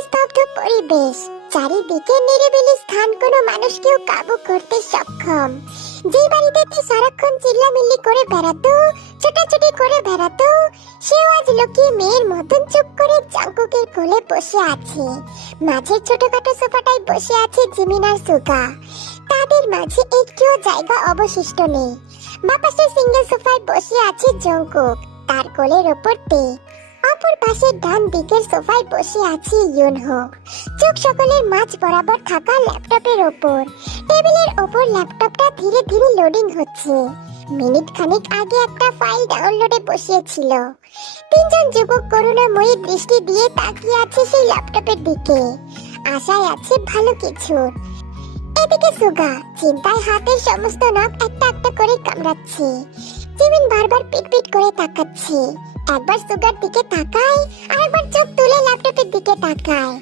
নিস্তব্ধ পরিবেশ, চারিদিকে নিরিবিলি স্থান, কোনো মানুষকেও কাবু করতে সক্ষম। যে বাড়িতে সারাক্ষণ চিল্লামিল্লি করে বেড়াতো, ছোটাছুটি করে বেড়াতো, সেও আজ লুকিয়ে মেয়ের মতন চুপ করে জাঙ্কুকের কোলে বসে আছে। মাঝের ছোটখাটো সোফাটায় বসে আছে জিমিন আর সুগা। তাদের মাঝে একটুও জায়গা অবশিষ্ট নেই। বাপাসের সিঙ্গেল সোফায় বসে আছে জঙ্কুক, তার কোলের ওপর তে। অপর পাশে ডান দিকের সোফায় বসে আছে ইউনহো, চোখ সকলের মাঝ বরাবর থাকা ল্যাপটপের ওপর। টেবিলের ওপর ল্যাপটপটা ধীরে ধীরে লোডিং হচ্ছে। মিনিট খানিক আগে একটা ফাইল ডাউনলোডে বসিয়েছিল। তিনজন যুবক করুণাময়ী দৃষ্টি দিয়ে তাকিয়ে আছে সেই ল্যাপটপের দিকে, আশায় আছে ভালো কিছুর। এদিকে সুগা চিন্তায় হাতের সমস্ত নখ একটা একটা করে কামড়াচ্ছে। জিমিন বারবার পিট করে তাকাচ্ছে। একবার সুগার দিকে তাকায়, আরেকবার চোখ তুলে ল্যাপটপের দিকে তাকায়।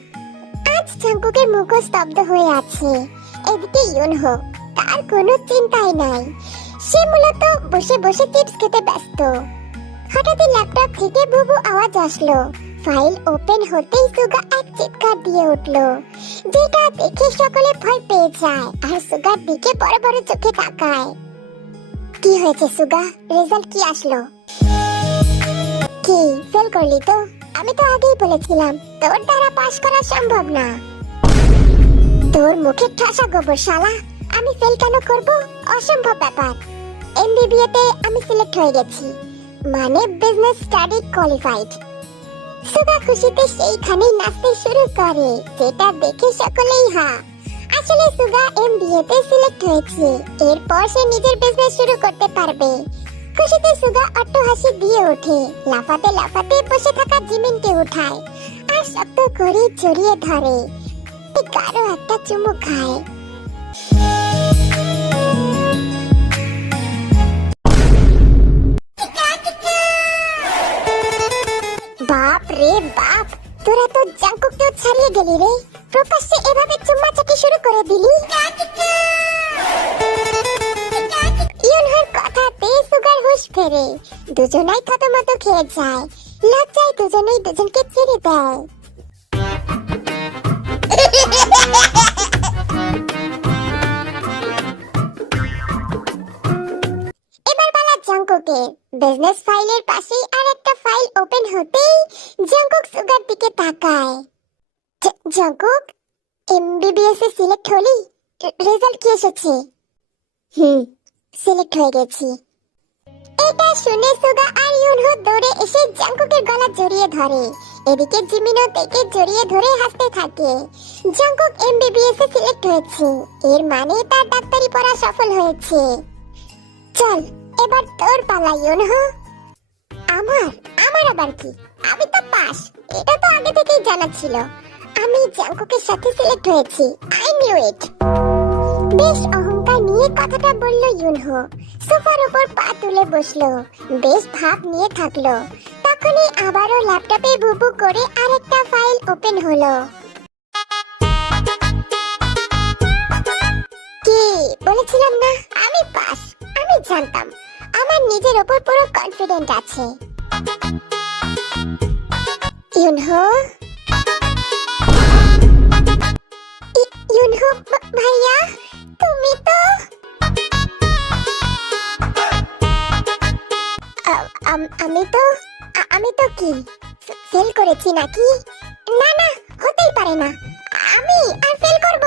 আজ জাঙ্কুকের মুখ স্তব্ধ হয়ে আছে। এদিকে ইউনহো, তার কোনো চিন্তাই নাই। সে মূলত বসে বসে চিপস খেতে ব্যস্ত। হঠাৎই ল্যাপটপ থেকে বুবু আওয়াজ আসলো। ফাইল ওপেন হতেই সুগা এক চিৎকার দিয়ে উঠলো, যেটা দেখে সকলে ভয় পেয়ে যায় আর সুগার দিকে বড় বড় চোখে তাকায়। কি হয়েছে সুগা? রেজাল্ট কি আসলো? কি ফেল করলি তো? আমি তো আগেই বলেছিলাম তোর দ্বারা পাস করা সম্ভব না। তোর মুখে ঠাসা গোবর শালা। আমি ফেল কেন করব? অসম্ভব ব্যাপার। এমবিবিএ তে আমি সিলেক্ট হয়ে গেছি, মানে বিজনেস স্টাডি কোয়ালিফাইড। সুগা খুশিতে সেইখানেই নাচতে শুরু করে, যেটা দেখে সকলেই হা। আসলে সুগা এমবিএ তে সিলেক্ট হয়েছে, এরপর সে নিজের বিজনেস শুরু করতে পারবে। খুশিতে সুগা অট্টহাসি দিয়ে ওঠে, লাফাতে লাফাতে বসে থাকা জিমিনকে উঠায় আর শক্ত করে জড়িয়ে ধরে। গাঢ় একটা চুমু খায়। বাপ রে বাপ, তোরা তো জাঙ্কুককেও ছাড়িয়ে গেলি রে। প্রকাশ্যে এভাবে চুম্মাচাটি শুরু করে দিলি। ইউনহোর কথাতে সুগার হুঁশ ফেরে। দুজনাই থতমত খেয়ে যায়। লজ্জায় দুজনেই দুজনকে ছেড়ে দেয়। এবার বলা জাঙ্কুকের। বিজনেস ফাইলের পাশেই আরেকটা ফাইল ওপেন হতেই জাঙ্কুক সুগার দিকে তাকায়। Jungkook, MBBS A select Holi? Result কি এসেছে? সিলেক্ট হয়ে গেছি। এটা শুনে সুগা আর ইউনহো দৌড়ে এসে জাঙ্কুকের গলা জড়িয়ে ধরে। এদিকে জিমিনও দেখে জড়িয়ে ধরে হাসতে থাকে। জাঙ্কুক এমবিবিএস এ সিলেক্ট হয়েছে, এর মানে তার ডাক্তারি পড়া সফল হয়েছে। চল এবার তোর পালা ইউনহো। আমার আমার আবার কি? আমি তো পাস, এটা তো আগে থেকেই জানা ছিল। আমি জাঙ্কুকের সাথে সিলেক্ট হয়েছি। I knew it. বেশ অহংকার নিয়ে কথাটা বলল ইউনহো। সোফার উপর পা তুলে বসলো, বেশ ভাব নিয়ে থাকলো। তখনই আবারও ল্যাপটপে বুবু করে আরেকটা ফাইল ওপেন হলো। কি বলেছিলাম না আমি পাস? আমি জানতাম, আমার নিজের উপর পুরো কনফিডেন্ট আছে। ইউনহো, ইউনহো ভাইয়া, তুমি তো আমি তো কি ফেল করেছি নাকি? না না, হতেই পারে না। আমি আর ফেল করব?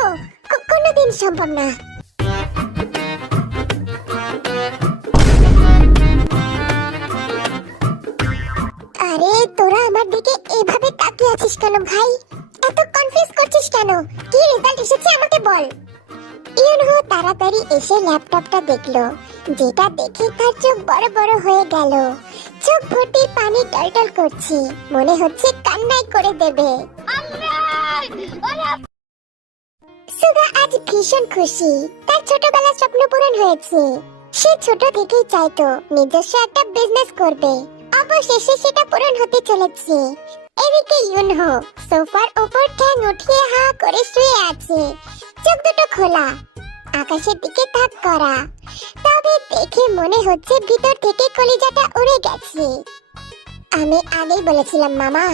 কোনোদিন সম্ভব না। আরে তোরা আমার দিকে এভাবে তাকিয়ে আছিস কেন ভাই? এত কনফিউজ করছিস কেন? কি রেজাল্ট এসেছে আমাকে বল। ইউনহো তাড়াতাড়ি এসে ল্যাপটপটা দেখলো, যেটা দেখে তার চোখ বড় বড় হয়ে গেল। চোখ ভর্তি পানি টলটল করছে, মনে হচ্ছে কান্নাই করে দেবে। সুগা আজ ভীষণ খুশি, তার ছোটবেলার স্বপ্ন পূরণ হয়েছে। সে ছোট থেকেই চাইতো নিজস্ব একটা বিজনেস করবে, অবশেষে সেটা পূরণ হতে চলেছে। এদিকে ইউনহো সোফার উপর ঠ্যাং উঠিয়ে হা করে শুয়ে আছে, চোখ দুটো খোলা, আকাশের দিকে তাক করা। তবে দেখে মনে হচ্ছে ভিতর থেকে কলিজাটা উড়ে গেছে। আমি আগেই বলেছিলাম মামা,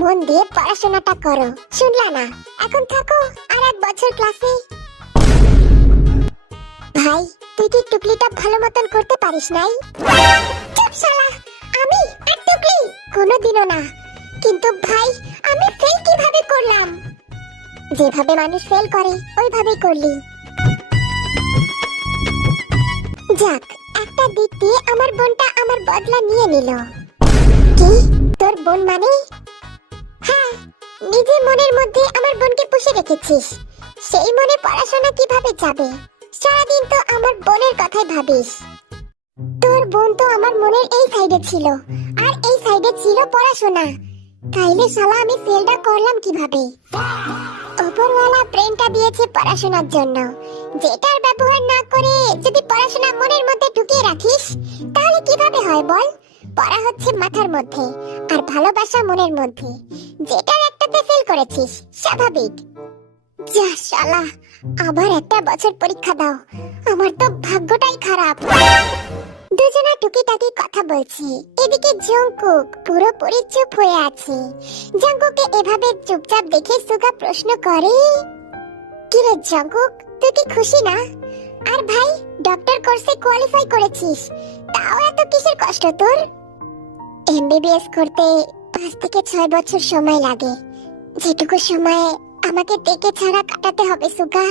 মন দিয়ে পড়াশোনাটা করো, শুনলা না? এখন থাকো আর 1 বছর ক্লাসে। ভাই, তুই কি টুকলিটা ভালো মতন করতে পারিস নাই? চুপ শালা, আমি আর টুকলি কোনোদিনও না। কিন্তু ভাই, আমি ফেল কিভাবে করলাম? যেভাবে মানুষ ফেল করে ওইভাবেই করলি। যাক, একটা দিক দিয়ে আমার বোনটা আমার বদলা নিয়ে নিল। কি, তোর বোন মানে? হ্যাঁ, নিজের মনের মধ্যে আমার বোনকে পুষে রেখেছিস, সেই মনে পড়াশোনা কিভাবে যাবে? সারাদিন তো আমার বোনের কথাই ভাবিস। তোর বোন তো আমার মনের এই সাইডে ছিল, আর এই সাইডে ছিল পড়াশোনা। তাইলে শালা আমি ফেলটা করলাম কিভাবে? উপরওয়ালা ব্রেনটা দিয়েছে পড়াশোনার জন্য, যেটার ব্যবহার না করে যদি পড়াশোনা মনের মধ্যে ঢুকিয়ে রাখিস তাহলে কিভাবে হয় বল? পড়া হচ্ছে মাথার মধ্যে আর ভালোবাসা মনের মধ্যে, যেটার একটাতে ফেল করেছিস, স্বাভাবিক। যা শালা, আবার 1 বছর পরীক্ষা দাও। আমার তো ভাগ্যটাই খারাপ। দুজনা টুকিটাকি কথা বলছি, এদিকে জঙ্কুক পুরোপুরি চুপ হয়ে আছে। জঙ্কুককে এভাবে চুপচাপ দেখে সুগা প্রশ্ন করে, কি রে জঙ্কুক, তুই কি খুশি না? আর ভাই, ডক্টর কোর্সে কোয়ালিফাই করেছিস, তাও এত কিসের কষ্ট তোর? এমবিবিএস করতে 5 থেকে 6 বছর সময় লাগে, যেটুকু সময় আমাকে টেকে ছাড়া কাটাতে হবে সুগা।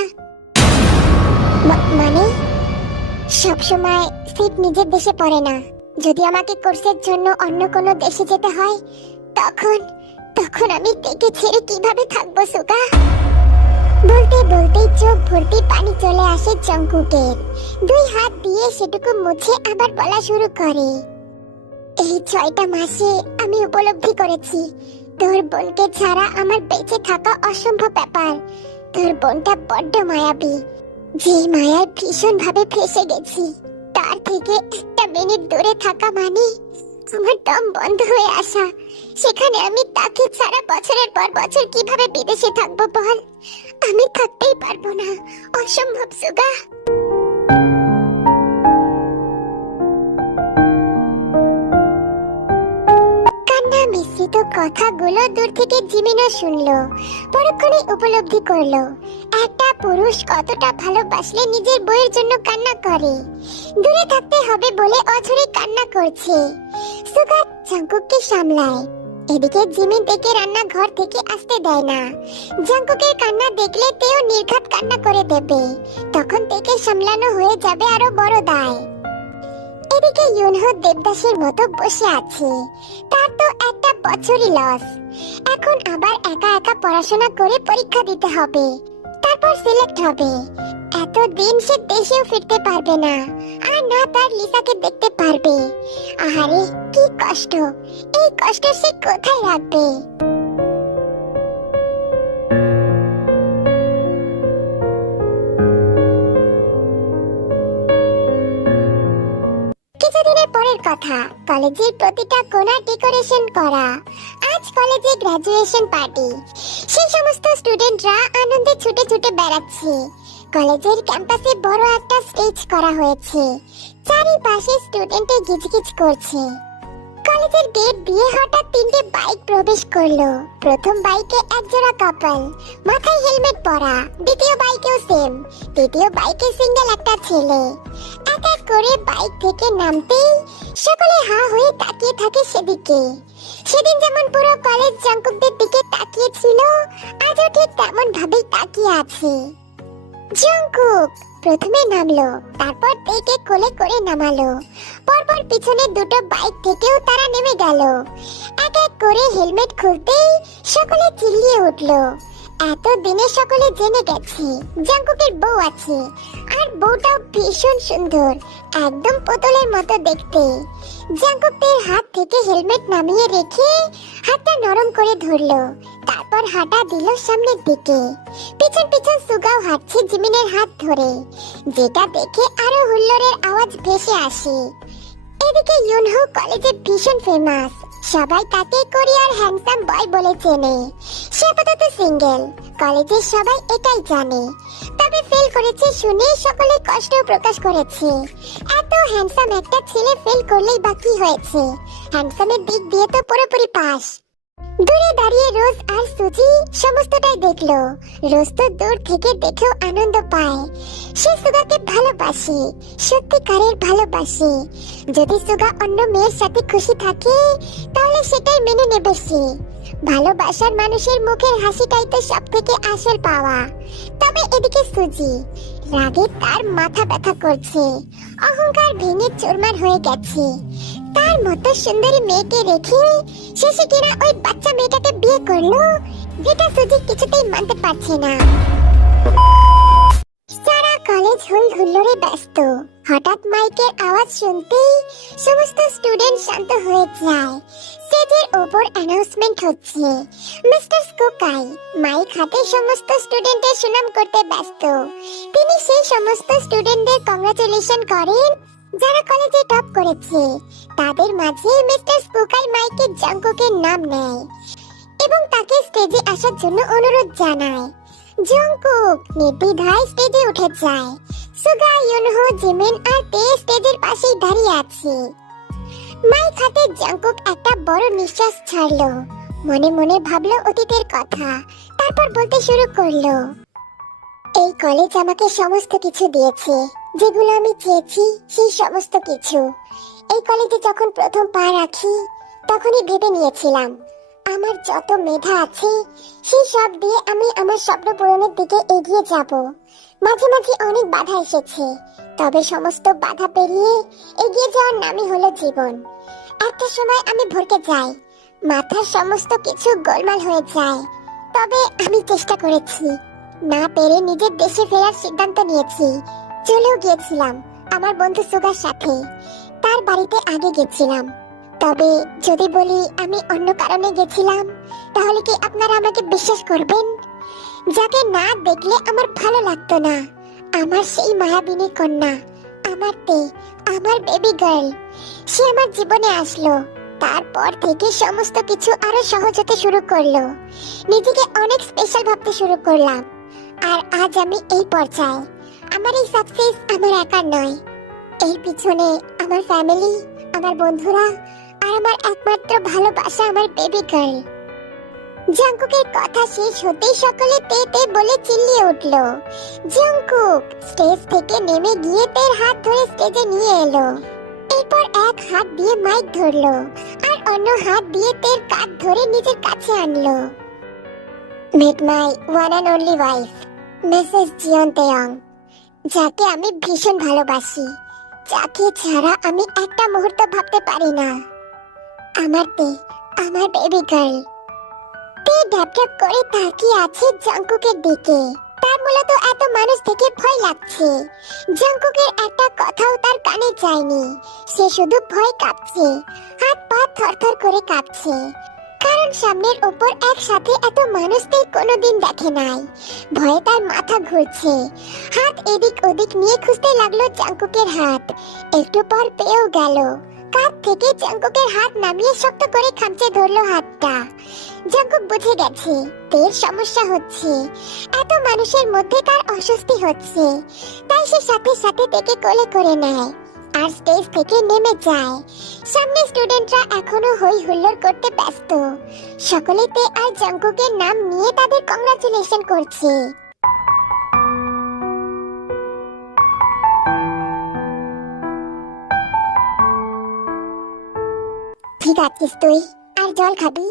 মানে? সব সময় সিট নিজের দেশে পড়ে না। যদি আমাকে কোর্সের জন্য অন্য কোনো দেশে যেতে হয়, তখন তখন আমি টেকে ছেড়ে কিভাবে থাকবো সুগা? বলতে বলতেই চোখ ভর্তি পানি চলে আসে জঙ্কুকের। 2 হাত দিয়ে সেটুকু মুছে আবার বলা শুরু করে, এই 6টা মাসে আমি উপলব্ধি করেছি তোর বোনকে ছাড়া আমার বেঁচে থাকা অসম্ভব ব্যাপার। তোর বোনটা বড্ড মায়াবী, যে মায়ায় ভীষণ ভাবে ফেসে গেছি, তার থেকে 1 মিনিট দূরে থাকা মানে আমার দম বন্ধ হয়ে আসা। সেখানে আমি তাকে ছাড়া বছরের পর বছর কিভাবে বিদেশে থাকবো বল? আমি থাকতেই পারবো না, অসম্ভব সুগা। মিশ্রিত কথাগুলো দূর থেকে জিমিনও শুনলো, পরক্ষণে উপলব্ধি করলো একটা পুরুষ কতটা ভালোবাসলে নিজের বউয়ের জন্য কান্না করে। দূরে থাকতে হবে বলে অঝরে কান্না করছে। সুগা জঙ্কুককে সামলায়, এদিকে জিমিন থেকে রান্নাঘর থেকে আসতে দেয় না। জঙ্কুকের কান্না দেখলে তেও নির্ঘাত কান্না করে দেবে, তখন থেকে সামলানো হয়ে যাবে আরো বড় দায়। এদিকে ইউনহো দেবদাসের মতো বসে আছে, তার তো 1 বছরই লস। এখন আবার একা একা পড়াশোনা করে পরীক্ষা দিতে হবে, তারপর সিলেক্ট হবে। এতদিন সে দেশেও ফিরতে পারবে না, আর না তার লিসাকে দেখতে পারবে। আহারে কি কষ্ট, এই কষ্ট সে কোথায় রাখবে? কিছুদিনের পরের কথা, কলেজের প্রতিটা কোণা ডেকোরেশন করা। আজ কলেজে গ্রাজুয়েশন পার্টি, সেই সমস্ত স্টুডেন্টরা আনন্দে ছুটে ছুটে বেড়াচ্ছে। কলেজের ক্যাম্পাসে বড় একটা স্টেজ করা হয়েছে, চারিপাশে স্টুডেন্টে গিজগিজ করছে। কলেজের গেট দিয়ে হঠাৎ 3টে বাইক প্রবেশ করলো। প্রথম বাইকে একজোড়া কাপল, মাথায় হেলমেট পরা। দ্বিতীয় বাইকেও সেম, তৃতীয় বাইকে সিঙ্গেল একটা ছেলে। এক এক করে বাইক থেকে নামতেই সকলে হা হয়ে তাকিয়ে থাকে সেদিকে। সেদিন যেমন পুরো কলেজ জঙ্কুকদের দিকে তাকিয়ে ছিল, আজও ঠিক তেমন ভাবেই তাকিয়ে আছে। জঙ্কুক প্রথমে নামলো, তারপর তেকে কোলে করে নামালো। পরপর পিছনে 2টো বাইক থেকেও তারা নেমে গেল। এক এক করে হেলমেট খুলতেই সকলে চিল্লিয়ে উঠলো। এত দিনে সকলে জেনে গেছে জঙ্কুকের বউ আছে, আর বউটাও ভীষণ সুন্দর, একদম পুতুলের মতো দেখতে। জঙ্কুকের হাত থেকে হেলমেট নামিয়ে রেখে হাতটা নরম করে ধরলো, তারপর হাঁটা দিল সামনের দিকে। পিছন পিছন সুগাও হাঁটছে জিমিনের হাত ধরে, যেটা দেখে আরো হুল্লোড়ের আওয়াজ ভেসে আসে। এদিকে ইউনহো কলেজে ভীষণ ফেমাস, সবাই তাকে কোরিয়ার হ্যান্ডসাম বয় বলে চেনে। সে আপাতত সিঙ্গেল, কলেজের সবাই এটাই জানে। তবে ফেল করেছে শুনে সকলে কষ্ট প্রকাশ করেছে। এত হ্যান্ডসাম একটা ছেলে ফেল করলেই বাকি হয়েছে, হ্যান্ডসামের দিক দিয়ে তো পুরোপুরি পাস। দূরে দাঁড়িয়ে রোজ আর সুজি সমস্তটাই দেখলো। রোজ তো দূর থেকে দেখেও আনন্দ পায়। সে সুগাকে ভালোবাসে, সত্যিকারের ভালোবাসে। যদি সুগা অন্য মেয়ের সাথে খুশি থাকে তাহলে সেটাই মেনে নেবে সে। ভালোবাসার মানুষের মুখের হাসিটাই তো সব থেকে আসল পাওয়া। তবে এদিকে সুজি রাগে তার মাথা ব্যথা করছে, অহংকার ভেঙে চুরমার হয়ে গেছে। তার মতো সুন্দরী মেয়েকে রেখে শেষে কিনা ওই বাচ্চা মেয়েটাকে বিয়ে করলো, যেটা সুজি কিছুতেই মানতে পারছে না। সারা কলেজ হই হুল্লোড়ে ব্যস্ত। হঠাৎ মাইকের আওয়াজ শুনতেই সমস্ত স্টুডেন্ট শান্ত হয়ে যায়। স্টেজের উপর অ্যানাউন্সমেন্ট হচ্ছে। মিস্টার স্কোকাই মাইক হাতে সমস্ত স্টুডেন্টের সুনাম করতে ব্যস্ত। তিনি সেই সমস্ত স্টুডেন্টদের কংগ্রাচুলেশন করেন যারা কলেজে টপ করেছে। তাদের মাঝে মিস্টার স্কোকাই মাইকে জাঙ্কুকের নাম নেয় এবং তাকে স্টেজে আসার জন্য অনুরোধ জানায়। জংকুক নির্দ্বিধায় স্টেজে উঠে যায়। সুগা, ইউনহো, জিমিন আর তে স্টেজের পাশেই দাঁড়িয়ে আছে। মাইক হাতে জংকুক একটা বড় নিঃশ্বাস ছাড়লো। মনে মনে ভাবলো অতীতের কথা। তারপর বলতে শুরু করলো, এই কলেজ আমাকে সমস্ত কিছু দিয়েছে, যেগুলো আমি চেয়েছি সেই সমস্ত কিছু। এই কলেজে যখন প্রথম পা রাখি তখনই ভেবে নিয়েছিলাম আমার যত মেধা আছে সেই সব দিয়ে আমি আমার স্বপ্ন পূরণের দিকে এগিয়ে যাব। মাঝে মাঝে অনেক বাধা এসেছে, তবে সমস্ত বাধা পেরিয়ে এগিয়ে যাওয়ার নামই হলো জীবন। একটা সময় আমি ভরকে যাই, মাথার সমস্ত কিছু গোলমাল হয়ে যায়। তবে আমি চেষ্টা করেছি, না পেরে নিজের দেশে ফেরার সিদ্ধান্ত নিয়েছি। চলেও গিয়েছিলাম আমার বন্ধু সুগার সাথে। তার বাড়িতে আগে গেছিলাম। তবে যদি বলি আমি অন্য কারণে গেছিলাম তাহলে কি আপনারা আমাকে বিশ্বাস করবেন? যাকে না দেখলে আমার ভালো লাগতো না, আমার সেই মায়াবিনী কন্যা, আমার তে, আমার বেবি গার্ল, সে আমার জীবনে আসলো। তারপর থেকে সমস্ত কিছু আরো সহজ হতে শুরু করলো। নিজেকে অনেক স্পেশাল ভাবতে শুরু করলাম। আর আজ আমি এই পর্যায়ে। আমার এই সাকসেস আমার একার নয়, এর পিছনে আমার ফ্যামিলি, আমার বন্ধুরা আর আমার একমাত্র ভালোবাসা আমার বেবি গার্ল। জংকুকের কথা শেষ হতেই সকলে তে তে বলে চিল্লিয়ে উঠলো। জংকুক স্টেজ থেকে নেমে গিয়ে তের হাত ধরে স্টেজে নিয়ে এলো। এরপর এক হাত দিয়ে মাইক ধরলো আর অন্য হাত দিয়ে তের কাঁধ ধরে নিজের কাছে আনলো। Meet my one and only wife, Mrs জিয়ন তেয়ং, যাকে আমি ভীষণ ভালোবাসি, যাকে ছাড়া আমি একটা মুহূর্ত ভাবতে পারি না। আমার তে, আমার বেবি গার্ল। তে ড্যাপ ড্যাপ করে তাকিয়ে আছে জংকুকের দিকে। তার মূলত এত মানুষ থেকে ভয় লাগছে। জংকুকের একটা কথাও তার কানে যায়নি। সে শুধু ভয় কাঁপছে, হাত পা থরথর করে কাঁপছে। কারণ সামনের উপর একসাথে এত মানুষদের কোনোদিন দেখে নাই। ভয়ে তার মাথা ঘুরছে। হাত এদিক ওদিক নিয়ে খুঁজতে লাগলো জংকুকের হাত। একটু পর পেয়েও গেল। কাঁধ থেকে জংকুকের হাত নামিয়ে শক্ত করে খামচে ধরলো হাতটা। জংকুক বুঝে গেছে তের সমস্যা হচ্ছে। এত মানুষের মধ্যে তার অস্বস্তি হচ্ছে। তাই সে সাথে সাথে তেকে কোলে করে নেয় আর স্টেজ থেকে নেমে যায়। সামনে স্টুডেন্টরা এখনো হই হুল্লোড় করতে ব্যস্ত। সকলে তে আর জংকুকের নাম নিয়ে তাদের কংগ্রাচুলেশন করছে। ঠিক আছিস তুই? আর জল খাবি?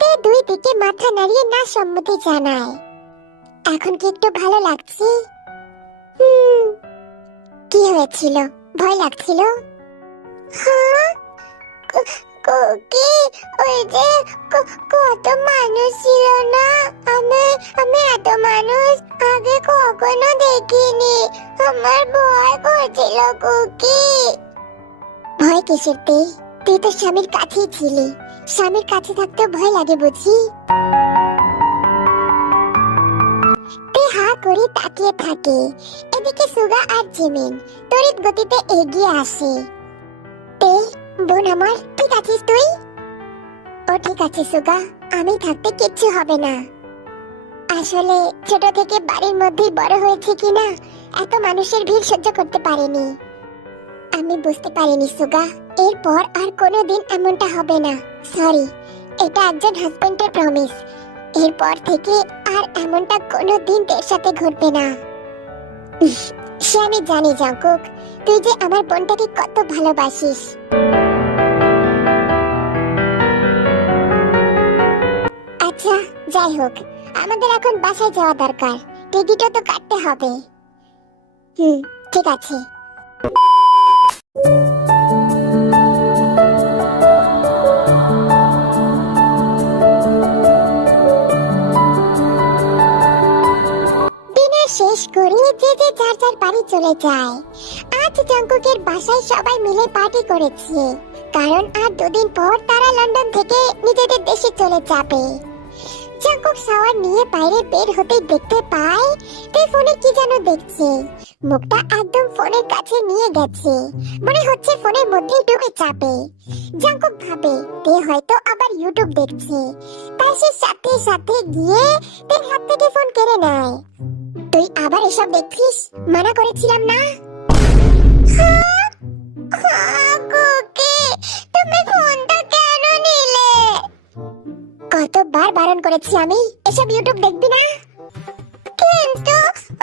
তে দুই দিকে মাথা নাড়িয়ে না সম্মতি জানায়। এখন কি একটু ভালো লাগছে? কি হয়েছিল? ভয় লাগছিল? হ্যাঁ, কি ওই যে কত মানুষ ছিল না? আমি এত মানুষ আগে কখনো দেখিনি। আমার ভয় করছিল কুকি। ভয় কিসের তে? তুই তো স্বামীর কাছেই ছিলি। স্বামীর কাছে থাকতে ভয় লাগে বুঝি? তে হা করে তাকিয়ে থাকে। এদিকে সুগা আর জিমিন তড়িৎ গতিতে এগিয়ে আসে। তে, বোন আমার, ঠিক আছিস তুই? ও ঠিক আছে সুগা, আমি থাকতে কিচ্ছু হবে না। আসলে ছোট থেকে বাড়ির মধ্যেই বড় হয়েছে কিনা এত মানুষের ভিড় সহ্য করতে পারিনি। আমি বুঝতে পারিনি সুগা, এরপর আর কোনোদিন এমনটা হবে না। সরি, এটা একজন হাজবেন্ডের প্রমিস। এরপর থেকে আর এমনটা কোনোদিন তোর সাথে ঘটবে না। সে আমি জানি জাঙ্কুক, তুই যে আমার বোনটাকে কত ভালোবাসিস। আচ্ছা যাই হোক, আমাদের এখন বাসায় যাওয়া দরকার, টিকিটও তো কাটতে হবে। ঠিক আছে। ডিনার শেষ করে যে যে যার যার বাড়ি চলে যায়। আজ জাঙ্কুকের বাসায় সবাই মিলে পার্টি করেছে, কারণ আর দুদিন পর তারা লন্ডন থেকে নিজেদের দেশে চলে যাবে। জাঙ্কুক শাওয়ার নিয়ে বাইরে বের হতেই দেখতে পায় তুই ফোনে কি যেন দেখছে। মুখটা একদম ফোনের কাছে নিয়ে গেছে, মনে হচ্ছে ফোনের মধ্যে ঢুকে যাবে। জাঙ্কুক ভাবে তে হয়তো আবার ইউটিউব দেখছে, তাই সে সাথে সাথে গিয়ে তের হাত থেকে ফোন কেড়ে নেয়। তুই আবার এসব দেখছিস, মানা করেছিলাম না? তুমি ফোনটা কেন নিলে? কতবার বারণ করেছি আমি এসব ইউটিউব দেখবি না। কিন্তু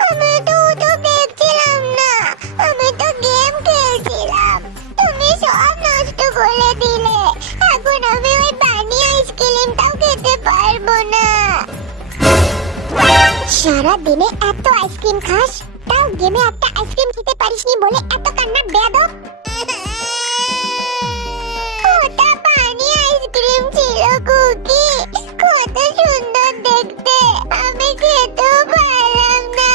আমি তো ইউটিউব দেখছিলাম না, আমি তো গেম খেলছিলাম। তুমি সব নষ্ট করে দিলে, এখন আমি ওই বানি আইসক্রিমটাও খেতে পারবো না। সারা দিনে এত আইসক্রিম খাস, তাও গেমে একটা আইসক্রিম খেতে পারিসনি বলে এত কান্না বেয়াদব। ওটা বানি আইসক্রিম ছিল কুকি, কত সুন্দর দেখতে, আমি খেতেও পারলাম না।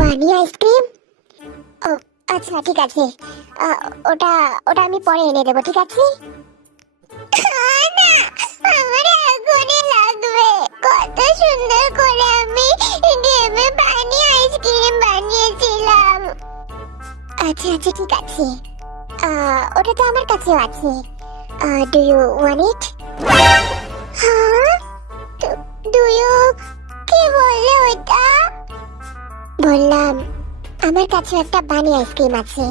বানি আইসক্রিম? ও আচ্ছা ঠিক আছে, ওটা ওটা আমি পরে এনে দেবো, ঠিক আছে? না, আমার এখনই লাগবে। কত সুন্দর করে আমি গেমে বানি আইসক্রিম বানিয়েছিলাম। আচ্ছা আচ্ছা ঠিক আছে, ওটা তো আমার কাছেও আছে। Do you want it? হ্যাঁ, ডু ইউ কি বললে ওটা? বললাম আমার কাছে একটা বানি আইসক্রিম আছে,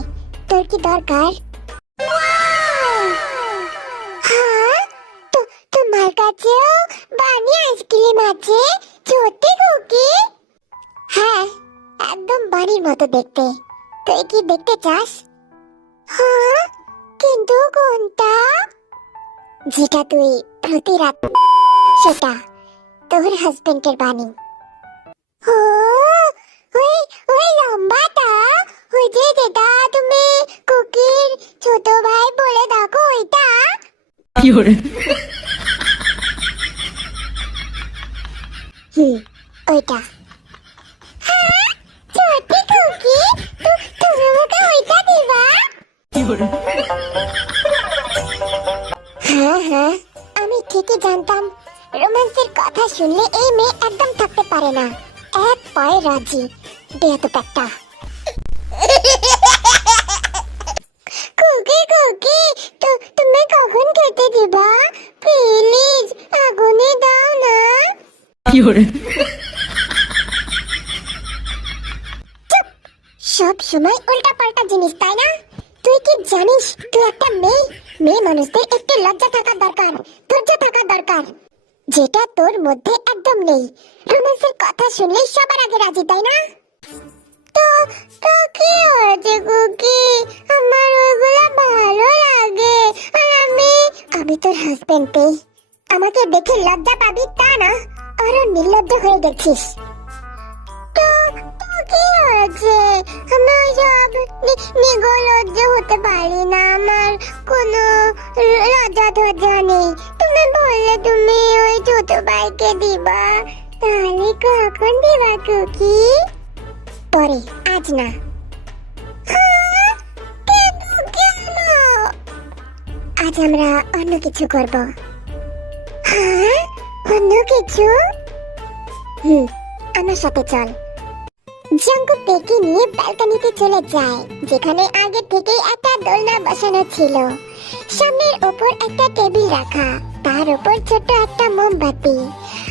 তোর কি দরকার? হ্যাঁ, তোমার কাছেও বানি আইসক্রিম আছে? সত্যি কুকি? হ্যাঁ, একদম বানির মতো দেখতে। তুই কি দেখতে চাস? হ্যাঁ, কিন্তু কোনটা? যেটা তুই প্রতি রাত, সেটা তোর হাজবেন্ডের বানি। ও ওই ওই লম্বাটা, ওই যে যেটা তুমি কুকির ছোট ভাই বলে ডাকো, ওইটা? কি করে? ওইটা। হ্যাঁ, সত্যি কুকি? তুমি আমাকে ওইটা দিবা? কি করে? হ্যাঁ হ্যাঁ, আমি ঠিকই জানতাম রোম্যান্সের কথা শুনলে এই মেয়ে একদম থাকতে পারে না। এক পায়ে রাজি, বেয়াত একটা। কুকি কুকি, তুমি কখন খেতে দিবা? প্লিজ আগুনে দাও না। কি করে? সব সময় উল্টা পাল্টা জিনিস, তাই না? তুই কি জানিস তুই একটা মেয়ে? মেয়ে মানুষদের একটু লজ্জা থাকা দরকার, ধৈর্য থাকা দরকার, যেটা তোর মধ্যে একদম নেই। রোম্যান্সের কথা শুনলেই সবার আগে রাজি, তাই না? তো তো কি হয়েছে কুকি? আমার ওইগুলো ভালো লাগে, আর আমি তোর হাজবেন্ড। আমাকে দেখে লজ্জা পাবি তা না, আরো নির্লজ্জ হয়ে গেছিস। তো কি হয়েছে? আমি ওইসব নির্লজ্জ হতে পারি না, আমার কোনো লজ্জা ধজ্জা নেই। তুমি বললে তুমি ওই ছোট ভাইকে দিবা, তাহলে কখন দিবা কুকি? পরে, আজ না। আজ আমরা অন্য কিছু করব। হ্যাঁ, অন্য কিছু? আমার সাথে চল। জাঙ্কুক তেকে নিয়ে ব্যালকনিতে চলে যায়, যেখানে আগে থেকে একটা দোলনা বসানো ছিল। সামনের ওপর একটা টেবিল রাখা, তার উপর ছোট একটা মোমবাতি,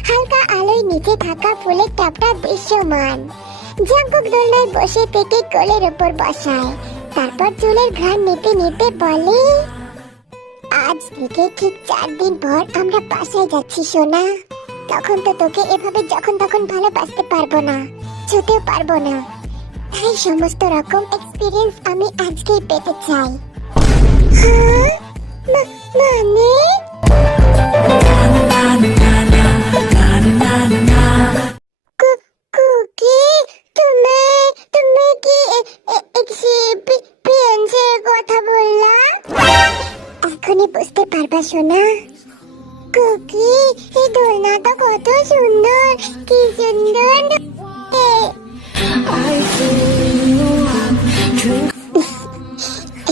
হালকা আলোয় নিচে থাকা ফুলের টবটা দৃশ্যমান। জাঙ্কুক দোলনায় বসে তেকে কোলের উপর বসায়, তারপর চুলের ঘ্রাণ নিতে নিতে বলে, আজ থেকে ঠিক 4 দিন পর আমরা বাসায় যাচ্ছি সোনা। তখন তো তোকে এভাবে যখন তখন ভালোবাসতে পারবো না, ছুতেও পারবো না। তাই সমস্ত রকম এক্সপিরিয়েন্স আমি আজকেই পেতে চাই। হ্যাঁ? মানে কুকি, তুমি তুমি কি এক্সপিরিয়েন্সের কথা বললা? এখনই বুঝতে পারবা সোনা। কুকি, এই দোলনাটা কত সুন্দর, কি সুন্দর।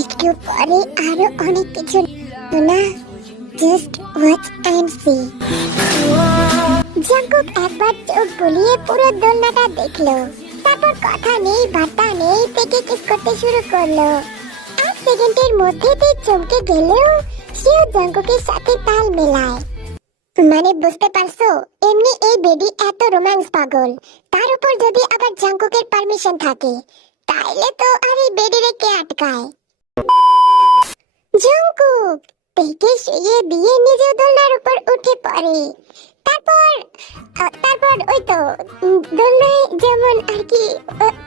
একটু পরে আরো অনেক কিছু না, just watch and see. Jungkook একবার চোখ বুলিয়ে পুরো দোলনাটা দেখলো, তারপর কথা নেই বার্তা নেই থেকে কিস করতে শুরু করলো। 1 সেকেন্ডের মধ্যে চমকে গেলেও সেও জাঙ্কুকের সাথে তাল মেলায়। মানে বুঝতে পারছো, এমনি এই বেবি এত রোম্যান্স পাগল, তার উপর যদি আবার জাঙ্কুকের পারমিশন থাকে, তাইলে তো আর এই বেডিরে কে আটকায়। জাঙ্কুক পেকে শুয়ে দিয়ে নিজে দোলনার উপর উঠে পড়ে। তারপর ওই তো দোলনায় যেমন আর কি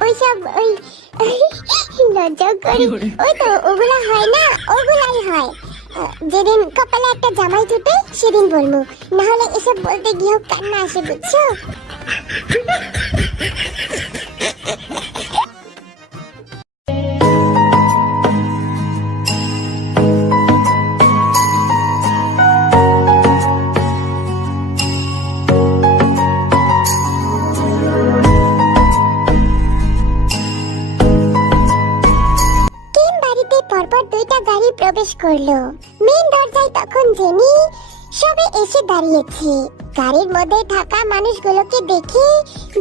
ওইসব ওই লজ্জা করি, ওই তো ওগুলা হয় না, ওগুলাই হয়। যেদিন কপালে একটা জামাই জুটে সেদিন বলবো, না হলে এসব বলতে গিয়েও কান্না আসে, বুঝছো? পরপর 2টা গাড়ি প্রবেশ করলো। মেন দরজায় তখন জেনি সবে এসে দাঁড়িয়েছে। গাড়ির মধ্যে থাকা মানুষগুলোকে দেখে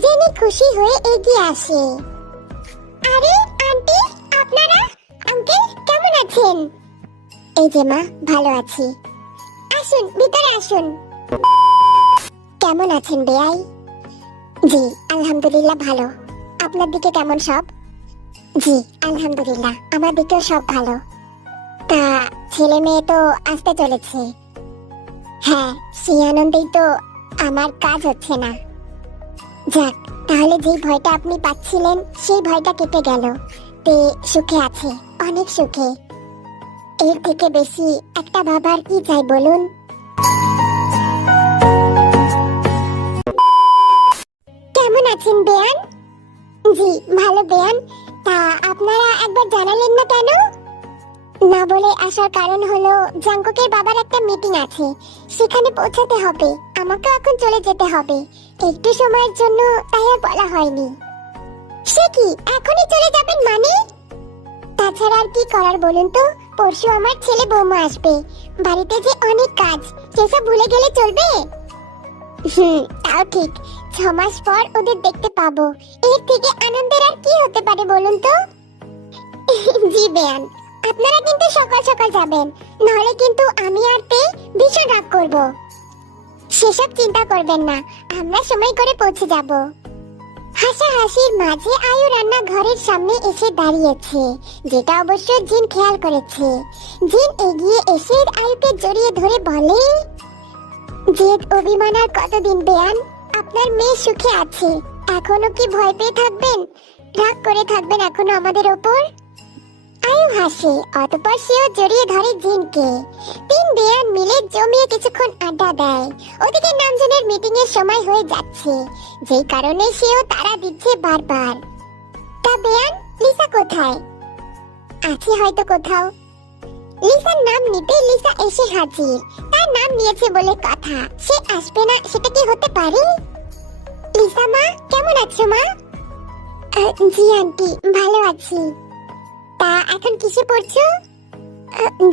জেনি খুশি হয়ে এগিয়ে আসে। আরে আন্টি, আপনারা? আঙ্কেল কেমন আছেন? এই যে মা, ভালো আছি। আসুন ভিতরে আসুন। কেমন আছেন বেয়াই? জি আলহামদুলিল্লাহ ভালো। আপনার দিকে কেমন সব? জি আলহামদুলিল্লাহ আমার দিকেও সব ভালো। তা ছেলে মেয়ে তো আসতে চলেছে। হ্যাঁ, সেই আনন্দেই তো আমার কাজ হচ্ছে না। যাক, তাহলে যেই ভয়টা আপনি পাচ্ছিলেন সেই ভয়টা কেটে গেল। তে সুখে আছে, অনেক সুখে। এর থেকে বেশি একটা বাবার কি চাই বলুন? কেমন আছেন বেয়ান? জি ভালো বেয়ান। তা আপনারা একবার জানালেন না কেন? না বলে আসার কারণ হলো জাঙ্কুকের বাবার একটা মিটিং আছে, সেখানে পৌঁছাতে হবে। আমাকে এখন চলে যেতে হবে একটু সময়ের জন্য, তাই আর বলা হয়নি। সে কি এখনই চলে যাবেন মানে? তাছাড়া আর কি করার বলুন তো? পরশু আমার ছেলে বৌমা আসবে, বাড়িতে যে অনেক কাজ, সেসব ভুলে গেলে চলবে? তাও ঠিক, 6 মাস পর ওদের দেখতে পাবো, এর থেকে আনন্দের আর কি হতে পারে বলুন তো? জি বেয়ান, আপনারা কিন্তু সকাল সকাল যাবেন, নাহলে কিন্তু আমি আর তে ভীষণ রাগ করব। সেসব চিন্তা করবেন না, আমরা সময় করে পৌঁছে যাব। হাসাহাসির মাঝে আয়ু রান্না ঘরের সামনে এসে দাঁড়িয়েছে, যেটা অবশ্য জিন খেয়াল করেছে। জিন এগিয়ে এসে আয়ুকে জড়িয়ে ধরে বলে, জেদ অভিমান আর কতদিন বেয়ান? আপনার মেয়ে সুখে আছে, এখনো কি ভয় পেয়ে থাকবেন? রাগ করে থাকবেন এখনো আমাদের ওপর? আয়ু হাসে, অতঃপর সেও জড়িয়ে ধরে জিনকে। 3 বেয়ান মিলে জমিয়ে কিছুক্ষণ আড্ডা দেয়। ওদিকে নামজনের মিটিং এর সময় হয়ে যাচ্ছে, যেই কারণে সেও তাড়া দিচ্ছে বারবার। তা বেয়ান, লিসা কোথায়? আছে হয়তো কোথাও। লিসার নাম নিতে লিসা এসে হাজির। তার নাম নিয়েছে বলে কথা, সে আসবে না সেটা কি হতে পারে? লিসা মা, কেমন আছো মা? জি আন্টি, ভালো আছি। তা এখন কিসে পড়ছো?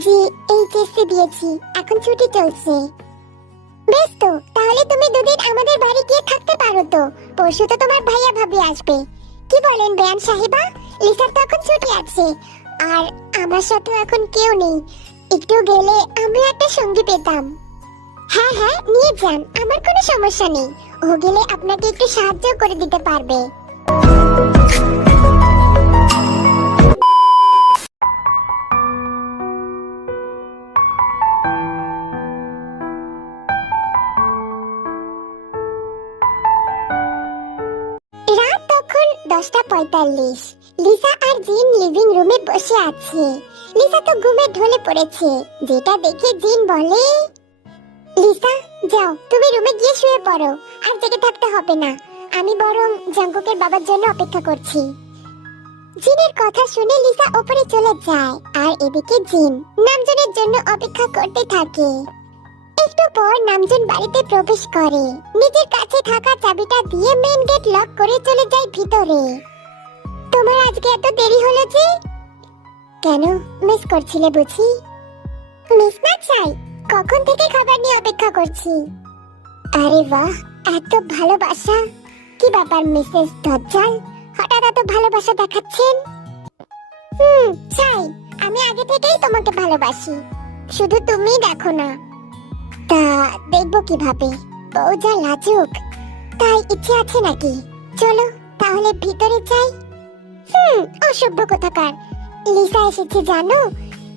জি এইচএসসি দিয়েছি, এখন ছুটি চলছে। বেশ তো, তাহলে তুমি 2 দিন আমাদের বাড়ি গিয়ে থাকতে পারো তো। পরশু তো তোমার ভাইয়া ভাবি আসবে। কি বলেন বেয়ান সাহেবা? লিসার তো এখন ছুটি আছে, আর আমার সাথে এখন কেউ নেই। একটু গেলে আমরা একটা সঙ্গী পেতাম। হ্যাঁ হ্যাঁ, নিয়ে যান, আমার কোনো সমস্যা নেই। ও গেলে আপনাকে একটু সাহায্য করে দিতে পারবে। 10:45। লিসা আর জিন লিভিং রুমে বসে আছে। লিসা তো ঘুমে ঢলে পড়েছে, যেটা দেখে জিন বলে, লিসা যাও তুমি রুমে গিয়ে শুয়ে পড়ো, আর জেগে থাকতে হবে না। আমি বরং জাঙ্কুকের বাবার জন্য অপেক্ষা করছি। জিনের কথা শুনে লিসা উপরে চলে যায়, আর এদিকে জিন নামজনের জন্য অপেক্ষা করতে থাকে। একটু পর নামজন বাড়িতে প্রবেশ করে, নিজের কাছে থাকা চাবিটা দিয়ে মেইন গেট লক করে চলে যায় ভিতরে। তোমার আজকে এত দেরি হলো যে? কেন, মিস করছিলে বুঝি? মিস না চাই, কখন থেকে খাবার নিয়ে অপেক্ষা করছি। আরে বাহ, এত ভালোবাসা! কি ব্যাপার মিসেস দজ্জাল, হঠাৎ এত ভালোবাসা দেখাচ্ছেন? চাই, আমি আগে থেকেই তোমাকে ভালোবাসি, শুধু তুমি দেখো না। তা দেখবো কিভাবে, বউ যা লাজুক। তাই ইচ্ছে আছে নাকি? চলো তাহলে ভিতরে যাই। অসভ্য কোথাকার। লিসা এসেছে জানো,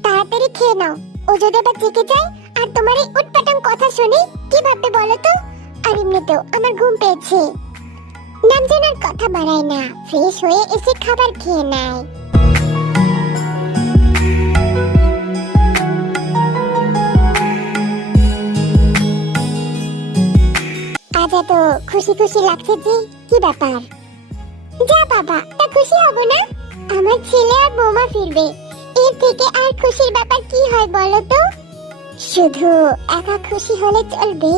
তাড়াতাড়ি খেয়ে নাও। ও যদি আবার জেগে যায় আর তোমার এই উটপাটাং কথা শুনি, কি ভাববে বলো তো? আর এমনিতেও আমার ঘুম পেয়েছে। নামজনের কথা বাড়ায় না, ফ্রেশ হয়ে এসে খাবার খেয়ে নেয়। আজ এত খুশি খুশি লাগছে যে, কি ব্যাপার? যা বাবা, তা খুশি হব না? আমার ছেলে আর বৌমা ফিরবে, এর থেকে আর খুশির ব্যাপার কি হয় বলো তো? শুধু একা খুশি হলে চলবে?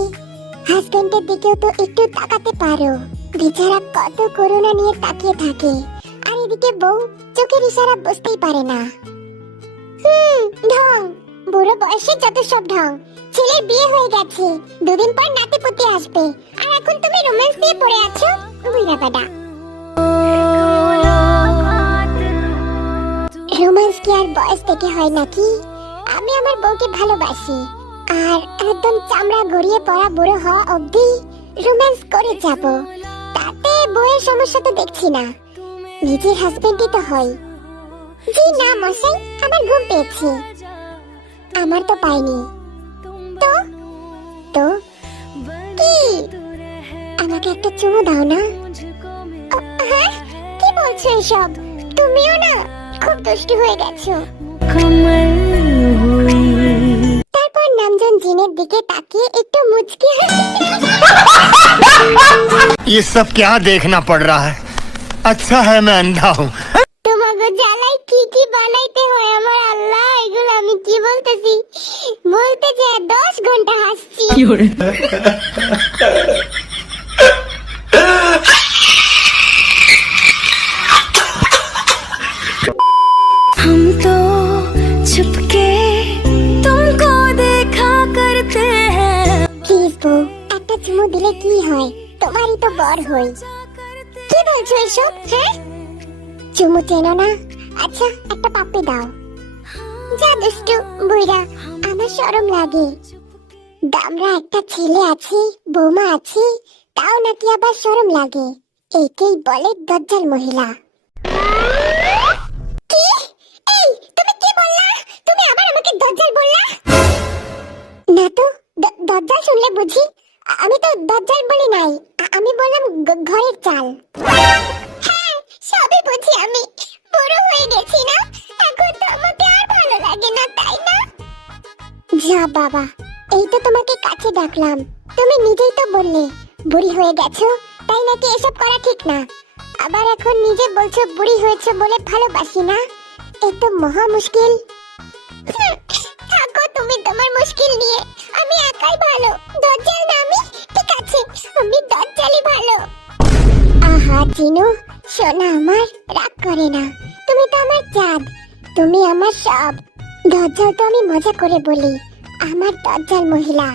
হাজবেন্ডের দিকেও তো একটু তাকাতে পারো। বেচারা কত করুণা নিয়ে তাকিয়ে থাকে, আর এদিকে বউ চোখের ইশারা বুঝতেই পারে না। ঢং, বুড়ো বয়সে যত সব ঢং। ছেলের বিয়ে হয়ে গেছে, দুদিন পর নাতিপুতি আসবে, আর এখন তুমি রোম্যান্স দিয়ে পড়ে আছো। বুইড়া বেটা, রোম্যান্স কি আর বয়স থেকে হয় নাকি? আমি আমার বউকে ভালোবাসি, আর একদম চামড়া গড়িয়ে পড়া বুড়ো হওয়া অবধি রোম্যান্স করে যাব। তাতে বউয়ের সমস্যা তো দেখছি না, নিজের হাজবেন্ডই তো হয়। জি না মশাই, আমার ঘুম পেয়েছে। আমার তো পাইনি। তো তো কি? আমাকে একটা চুমু দাও না। হ্যাঁ, কি বলছো এসব? তুমিও না খুব দুষ্টু হয়ে গেছো। তারপর নামজন জিনের দিকে তাকিয়ে একটু মুচকি ये सब क्या देखना पड़ रहा है? अच्छा है मैं अंधा हूँ। তোমাকে জ্বালাই কি কি বানাইতে হয় আমার আল্লাহ, এগুলো আমি কি বলতেছি? বলতে যে 10 ঘন্টা হাসছি। हम तो छुपके तुमको देखा करते हैं। প্লিজ বউ, একটা চুমু দিলে কি হয়? তোমারই তো বর হই। কি বলছো এসব? হ্যাঁ, চুমু চেনো না? আচ্ছা একটা পাপ্পি দাও। যা দুষ্টু বুইড়া, আমার শরম লাগে। দামরা একটা ছেলে আছে, বৌমা আছে, তাও নাকি আবার শরম লাগে। একেই বলে দজ্জাল মহিলা। কি? এই তুমি কি বললা? তুমি আবার আমাকে দজ্জাল বললা? না তো, দজ্জাল শুনলে বুঝি? আমি তো দজ্জাল বলি নাই, আমি বললাম ঘরের চাল। হ্যাঁ, সবই বুঝি আমি। বুড়ো হয়ে গেছি না, এখন তো আমাকে আর ভালো লাগে না, তাই না? যা বাবা, এই তো তোমাকে কাছে ডাকলাম, তুমি নিজেই তো বললে বুড়ি হয়ে গেছো, তাই নাকি এসব করা ঠিক না। আবার এখন নিজে বলছো বুড়ি হয়েছে বলে ভালোবাসি না। এ তো মহা মুশকিল। থাকো তুমি তোমার মুশকিল নিয়ে, আমি একাই ভালো। দজ্জাল না আমি, ঠিক আছে, আমি দজ্জালই ভালো। আহা জিনু, সোনা আমার, রাগ করে না। তুমি তো আমার চাঁদ, তুমি আমার সব। দজ্জাল তো আমি মজা করে বলি, আমার দজ্জাল মহিলা।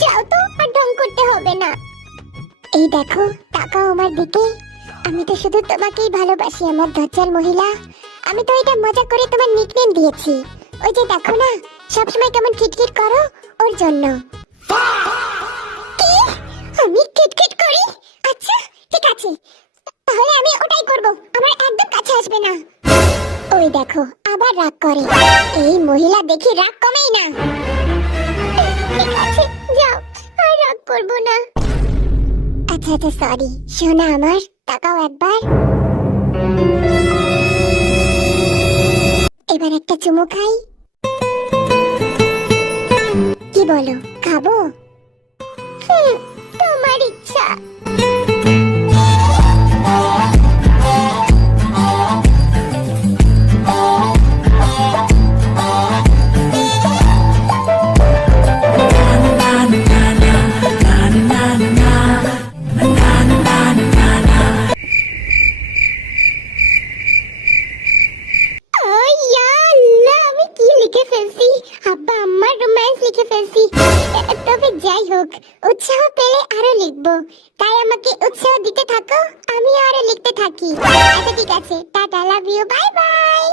যাও তো, আর ঢং করতে হবে না। এই দেখো, তাকাও আমার দিকে। আমি তো শুধু তোমাকেই ভালোবাসি আমার দজ্জাল মহিলা। আমি তো এটা মজা করে তোমার নিকনেম দিয়েছি। ওই যে দেখো না, সবসময় কেমন খিটখিট করো, ওর জন্য। কি? আমি খিটখিট করি? আচ্ছা ঠিক আছে, তাহলে আমি ওটাই করব, আমার একদম কাছে আসবে না। ওই দেখো আবার রাগ করে, এই মহিলা দেখি রাগ কমেই না। ঠিক আছে যাও, আর রাগ করব না। আচ্ছা আচ্ছা সরি সোনা আমার, তাকাও একবার। এবার একটা চুমু খাই। কি বলো, খাবো? তোমার ইচ্ছা। আমি কি লিখে ফেলছি? আব্বা আম্মার রোম্যান্স লিখে ফেলছি। তবে যাই হোক, উৎসাহ পেলে আরো লিখবো। তাই আমাকে উৎসাহ দিতে থাকো, আমি আরো লিখতে থাকি। আচ্ছা ঠিক আছে, টাটা, লাভ ইউ, বাই বাই।